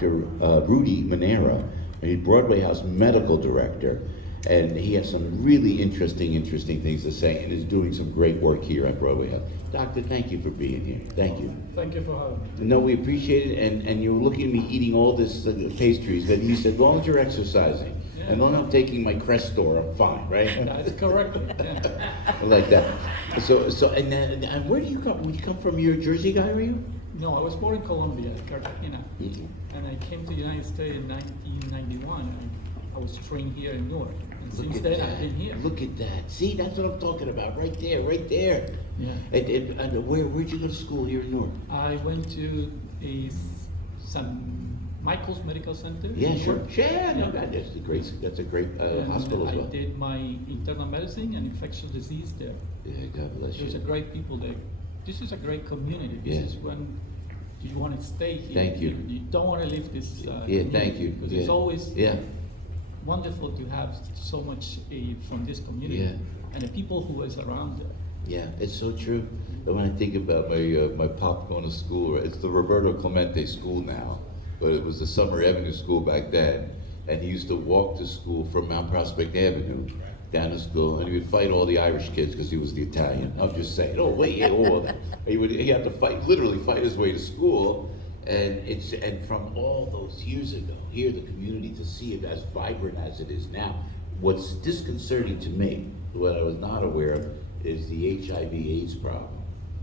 Dr. Rudy Munera, a Broadway House medical director, and he has some really interesting things to say, and is doing some great work here at Broadway House. Doctor, thank you for being here. Thank you. Thank you for having me. No, we appreciate it, and you're looking at me eating all this pastries, but he said, as long as you're exercising, and long as I'm taking my Crestor, I'm fine, right? That's correct. Yeah. I like that. And where do you come? Would you come from? You're a Jersey guy, are you? No, I was born in Colombia, Cartagena, Mhm. and I came to the United States in 1991. And I was trained here in Newark, and Look since at then that. I've been here. Look at that. See, that's what I'm talking about. Right there, right there. Yeah. And where'd you go to school here in Newark? I went to St. Michael's Medical Center. in Yeah, sure. Newark. Yeah, no, that's a great And hospital as I well. did my internal medicine and infectious disease there. Yeah, God bless There's a you. great people there. This is a great community. This Yeah. is when you want to stay here. Thank you. You don't want to leave this. Yeah, community, thank you. Because Yeah. it's always Yeah, wonderful to have so much from this community Yeah. and the people who is around there. yeah, it's so true. And when I think about my pop going to school, it's the Roberto Clemente School now, but it was the Summer Avenue School back then, and he used to walk to school from Mount Prospect Avenue down to school, and he would fight all the Irish kids because he was the Italian. I'm just saying. Oh wait, yeah, he had to fight, literally fight his way to school, and from all those years ago, here the community to see it as vibrant as it is now. What's disconcerting to me, what I was not aware of, is the HIV/AIDS problem.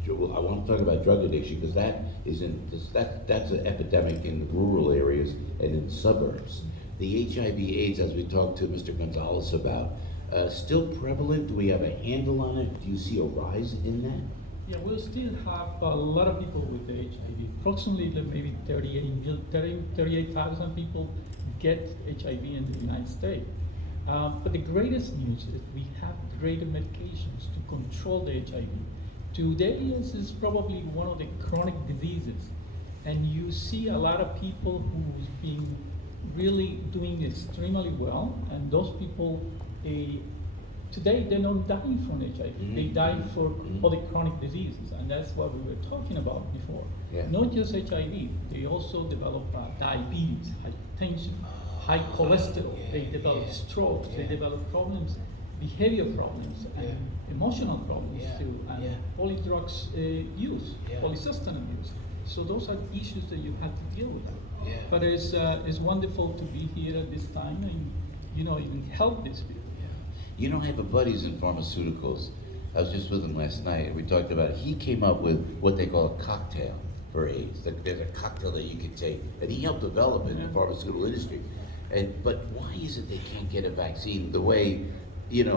I want to talk about drug addiction because that's an epidemic in rural areas and in suburbs. The HIV/AIDS, as we talked to Mr. Gonzalez about, still prevalent? Do we have a handle on it? Do you see a rise in that? Yeah, we'll still have a lot of people with HIV. Approximately maybe 38,000 people get HIV in the United States. But the greatest news is we have greater medications to control the HIV. Today, this is probably one of the chronic diseases, and you see a lot of people who's been really doing extremely well, and those people today they're not dying from HIV. Mm-hmm. They die for other chronic diseases, and that's what we were talking about before. Yeah. Not just HIV, they also develop diabetes, hypertension, high cholesterol. They develop strokes. They develop problems, behavior problems, and emotional problems too, and polydrugs use, polycystin use. So those are issues that you have to deal with. Yeah. But it's wonderful to be here at this time, and you can help these people. You know, I have a buddies in pharmaceuticals. I was just with him last night. We talked about it. He came up with what they call a cocktail for AIDS. There's a cocktail that you can take, and he helped develop it in the pharmaceutical industry. But why is it they can't get a vaccine the way, in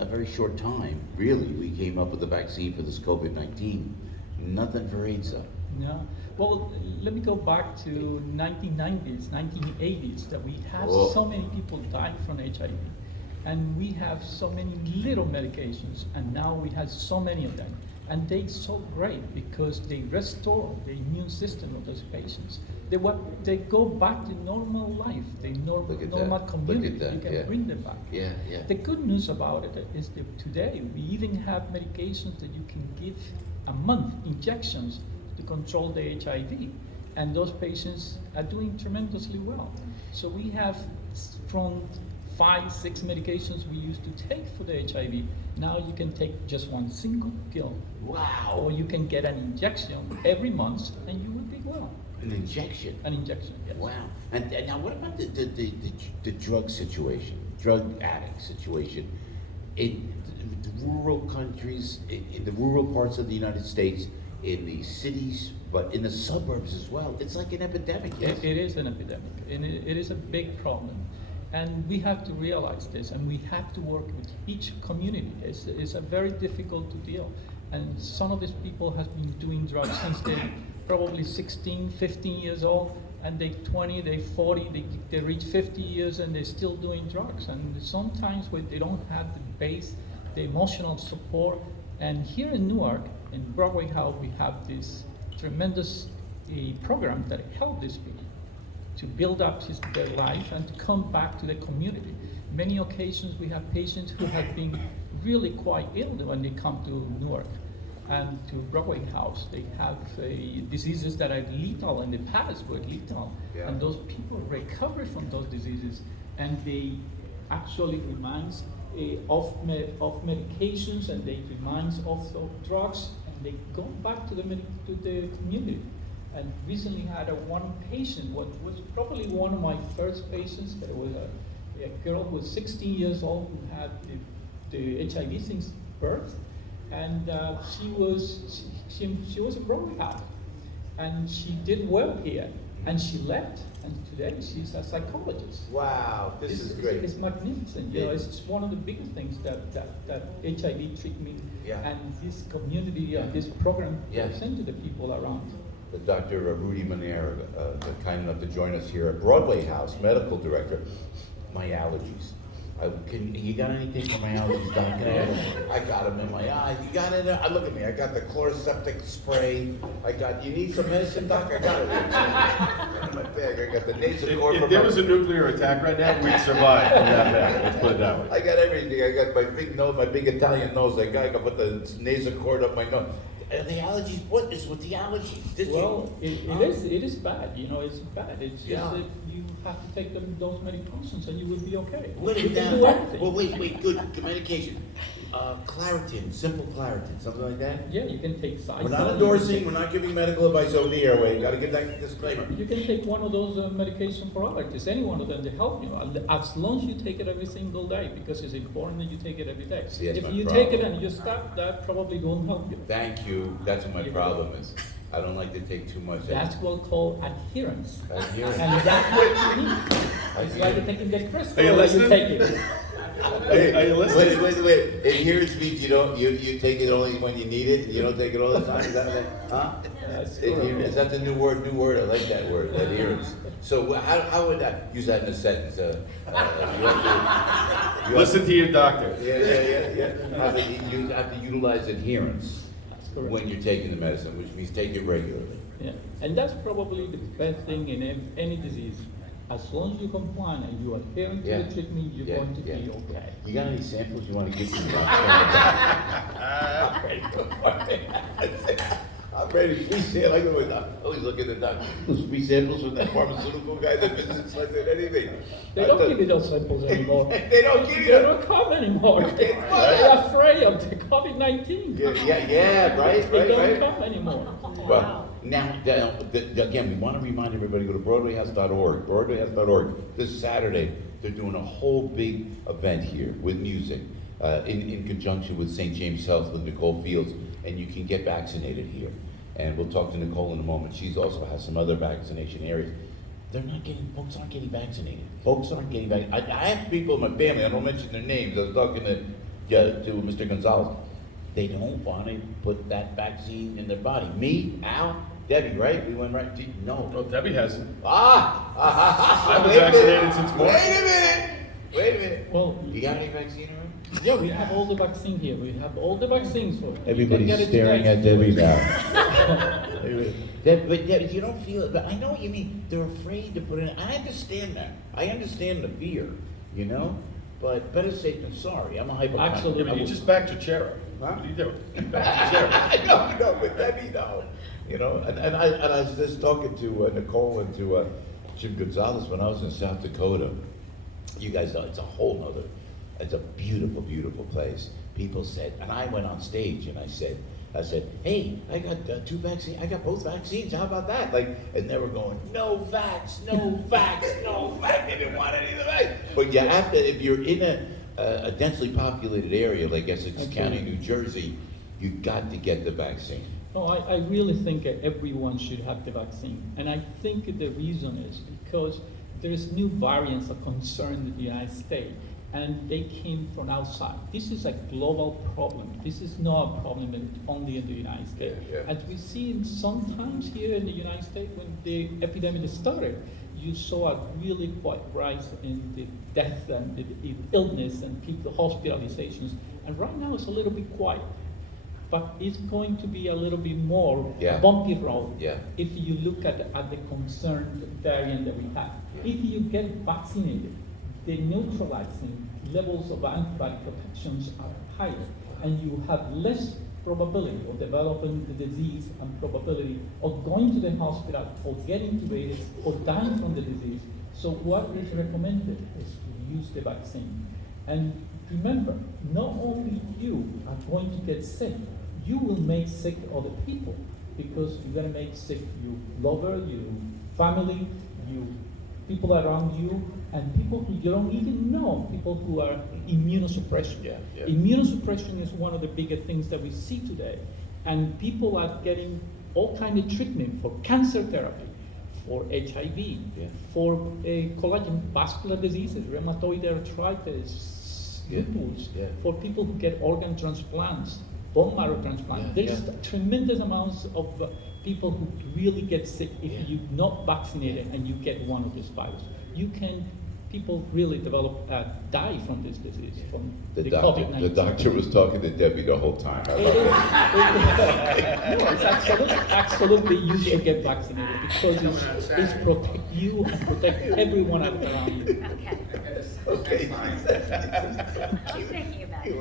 a very short time, really, we came up with a vaccine for this COVID-19. Nothing for AIDS though. Yeah. Well, let me go back to 1990s, 1980s, that we have so many people dying from HIV. And we have so many little medications, and now we have so many of them. And they're so great because they restore the immune system of those patients. They go back to normal life, normal community. That. You can bring them back. Yeah. The good news about it is that today we even have medications that you can give a month, injections to control the HIV. And those patients are doing tremendously well. So we have from 5-6 medications we used to take for the HIV. Now you can take just one single pill. Wow. Or you can get an injection every month and you will be well. An injection? An injection, yes. Wow. And now what about the drug situation, drug addict situation? In the rural countries, in the rural parts of the United States, in the cities, but in the suburbs as well, it's like an epidemic, yes? It is an epidemic, and it is a big problem. And we have to realize this, and we have to work with each community. It's a very difficult to deal. And some of these people have been doing drugs since they're probably 16, 15 years old, and they're 20, they're 40, they reach 50 years, and they're still doing drugs. And sometimes when they don't have the base, the emotional support. And here in Newark, in Broadway House, we have this tremendous program that help these people to build up their life and to come back to the community. Many occasions we have patients who have been really quite ill when they come to Newark. and to Broadway House. They have diseases that are lethal in the past were lethal, Yeah. and those people recover from those diseases, and they actually reminds of medications, and they reminds of drugs, and they go back to the community. And recently had one patient, what was probably one of my first patients. There was a girl who was 16 years old who had the HIV since birth, and she was a Broadway House, and she did well here, and she left, and today she's a psychologist. Wow, this is great. It's magnificent. You know, it's one of the biggest things that HIV treatment and this community and this program send to the people around. Dr. Rudy Munera, kind enough to join us here at Broadway House, medical director. My allergies. You got anything for my allergies, Doc? I got them in my eyes. You got it? Look at me. I got the chloroseptic spray. You need some medicine, Doc? I got it. In my bag. I got the nasal cord. If there was a nuclear attack right now, we'd survive from that bag. Let's put it that way. I got everything. I got my big nose, my big Italian nose. I got put the nasal cord up my nose. And the allergies, what is with the allergies? It is bad, you know, it's bad. It's just that you have to take those medications and you will be okay. You can do everything. Well, wait, good medication. Claritin, simple Claritin, something like that? Yeah, you can take Zyzal. We're not endorsing, we're not giving medical advice over the airway. Got to give that disclaimer. You can take one of those medications for allergies, any one of them to help you, as long as you take it every single day, because it's important that you take it every day. See, if you take it and you stop, that probably won't help you. Thank you. That's what my problem is. I don't like to take too much. That's what's called adherence. Adherence. And that's what you need. It's like taking the crystal. Are you listening? You take it. Are you listening? Wait. Adherence means you take it only when you need it. You don't take it all the time. Is that it? Huh? Is that the new word? I like that word, adherence. So how would I use that in a sentence? Listen to your doctor. Yeah. You have to utilize adherence when you're taking the medicine, which means take it regularly. Yeah, and that's probably the best thing in any disease. As long as you comply and you adhere to the treatment, you're going to be okay. You got any samples you want to give me? I'm ready. Free sample. I always look at the doctor. Those free samples from that pharmaceutical guy that visits like that, anything. They don't give you those samples anymore. They don't give you. They don't come anymore. They're afraid of the COVID-19. Yeah, right. They don't come anymore. Well, now, again, we want to remind everybody, go to BroadwayHouse.org. BroadwayHouse.org. This Saturday, they're doing a whole big event here with music in conjunction with St. James Health with Nicole Fields, and you can get vaccinated here. And we'll talk to Nicole in a moment. She's also has some other vaccination areas. Folks aren't getting vaccinated. I have people in my family, I don't mention their names. I was talking to Mr. Gonzalez. They don't want to put that vaccine in their body. Me, Al, Debbie, right? We went right to, no. Well, Debbie hasn't. I've been vaccinated since March. Wait a minute. Well, You got any vaccine already? yeah, we have all the vaccine here. We have all the vaccines. So Everybody's staring at Debbie now. But you don't feel it. But I know what you mean. They're afraid to put it in. I understand that. I understand the fear, you know? But better safe than sorry. I'm a hypochondriac. Absolutely. You just backed your chair up. Huh? What are you doing? You backed your chair up. No, but Debbie, no. You know, and I was just talking to Nicole and to Jim Gonzalez when I was in South Dakota. You guys know it's a beautiful, beautiful place. People said, and I went on stage and I said, hey, I got 2 vaccines. I got both vaccines. How about that? And they were going, no vax. They didn't want any of the vax. But yeah, if you're in a densely populated area like Essex County, New Jersey, you got to get the vaccine. No, I really think everyone should have the vaccine. And I think the reason is because there is new variants of concern in the United States, and they came from outside. This is a global problem. This is not a problem only in the United States. Yeah. As we see sometimes here in the United States, when the epidemic started, you saw a really quite rise in the death and the illness and people hospitalizations. And right now it's a little bit quiet. But it's going to be a little bit more bumpy road if you look at the concerned variant that we have. If you get vaccinated, the neutralizing levels of antibody protections are higher, and you have less probability of developing the disease and probability of going to the hospital or getting intubated or dying from the disease. So what is recommended is to use the vaccine. And remember, not only you are going to get sick, you will make sick other people, because you're going to make sick your lover, your family, your people around you, and people who you don't even know, people who are immunosuppression. Yeah. Immunosuppression is one of the bigger things that we see today. And people are getting all kind of treatment for cancer therapy, for HIV, for collagen vascular diseases, rheumatoid arthritis, lupus, for people who get organ transplants, bone marrow transplant. There's tremendous amounts of people who really get sick if you're not vaccinated and you get one of these viruses. People really develop, die from this disease, from the COVID-19. The doctor was talking to Debbie the whole time. No, it's absolutely you should get vaccinated, because it's protect you and protect everyone around you. Okay. I'm thinking about it.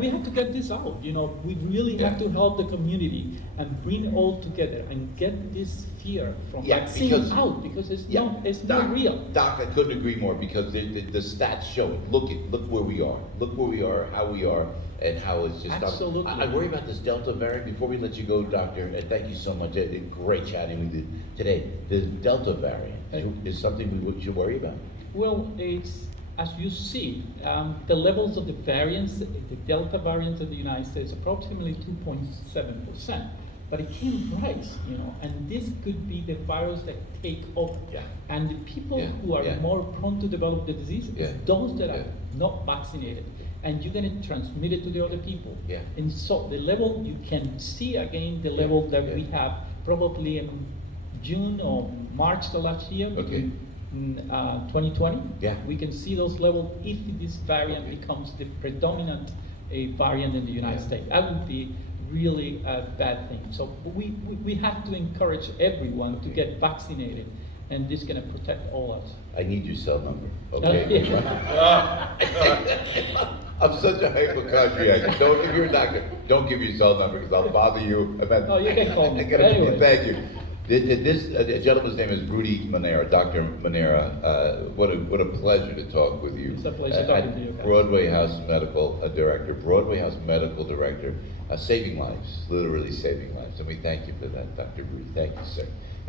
We have to get this out. We really have to help the community and bring it all together and get this fear from vaccine out, because it's not real. Doc, I couldn't agree more, because the stats show it. Look where we are. Look where we are, how we are, and how it's just. Absolutely. I worry about this Delta variant. Before we let you go, Doctor, and thank you so much. Great chatting with you today. The Delta variant is something we should worry about. Well, it's, as you see, the levels of the variants, the Delta variant of the United States, approximately 2.7%. But it can rise, and this could be the virus that take over. And the people who are more prone to develop the disease is those that are not vaccinated. And you're going to transmit it to the other people. And so the level, you can see again the level that we have probably in June or March the last year. 2020, we can see those levels if this variant becomes the predominant variant in the United States. That would be really a bad thing. So we have to encourage everyone to get vaccinated, and this is going to protect all of us. I need your cell number, okay? I'm such a hypochondriac. If you're a doctor, don't give your cell number, because I'll bother you. Oh, you can call me. Anyway. Thank you. This gentleman's name is Rudy Munera, Dr. Munera. What a pleasure to talk with you. It's a pleasure talking to you. Broadway House Medical Director, saving lives, literally saving lives. And we thank you for that, Dr. Rudy. Thank you, sir.